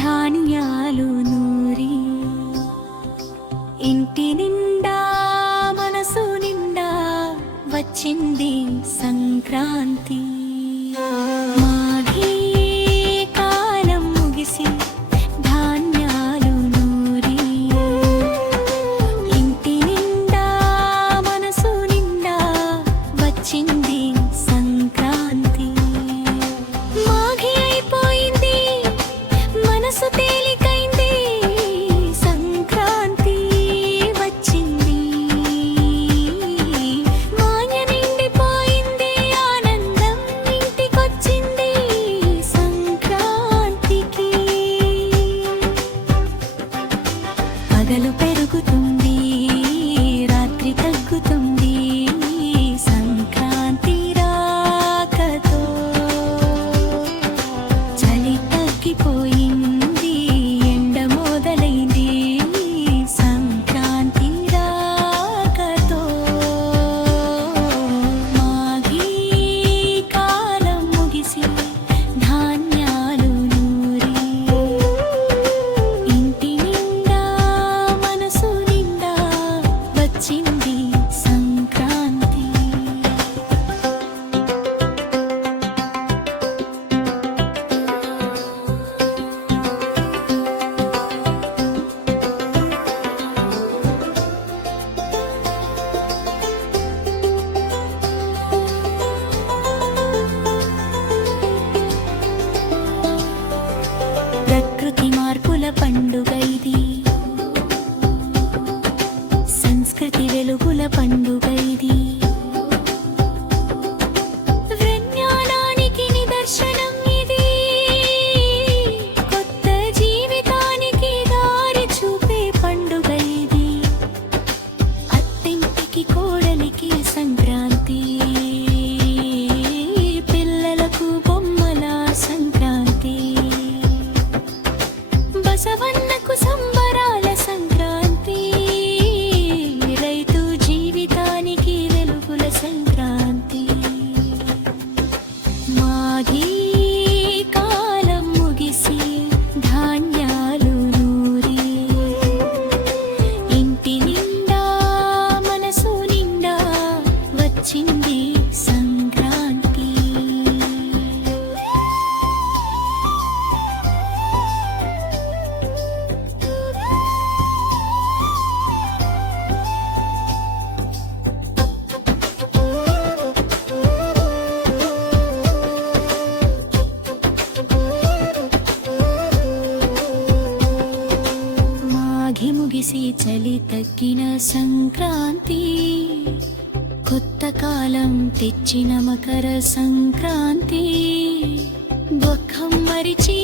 ధాన్యాలు నూరి ఇంటి నిండా మనసు నిండా వచ్చింది సంక్రాంతి. మాఘీ కాలం ముగిసి ధాన్యాలు నూరి ఇంటి నిండా మనసు నిండా వచ్చింది సంక్రాంతి. మాఘీ అయిపోయింది, మనసు తేలికైంది, సంక్రాంతి వచ్చింది. మాయ నిండిపోయింది, ఆనందం ఇంటికొచ్చింది సంక్రాంతికి. పగలు పెరుగుతుంది, రాత్రి తగ్గుతుంది, సంక్రాంతి రాకతో చలి తగ్గిపోయింది, ఎండ మొదలైంది, సంక్రాంతి రాకతో. మాఘీ కాలం ముగిసి ధాన్యాలు నూరి ఇంటి నిండా మనసు నిండా వచ్చింది సంక్రాంతి. ప్రకృతి మార్పుల పండుగ ఇది, సంస్కృతి వెలుగుల పండుగ ఇది, విజ్ఞానానికి నిదర్శనం ఇది, కొత్త జీవితానికి దారి చూపే పండుగ ఇది. అత్తింటికి కోడలికి సంక్రాంతి, పిల్లలకు బొమ్మల సంక్రాంతి, బసవన్నకు సంబరాల సంక్రాంతి, రైతు జీవితానికి వెలుగుల సంక్రాంతి. మాఘీ కాలం ముగిసి ధాన్యాలు నూరి ఇంటి నిండా మనసు నిండా వచ్చింది సంక్రాంతి. మాఘి ముగిసి చలి తగ్గిన సంక్రాంతి, కొత్త కాలం తెచ్చిన మకర సంక్రాంతి. దుఃఖం మరిచి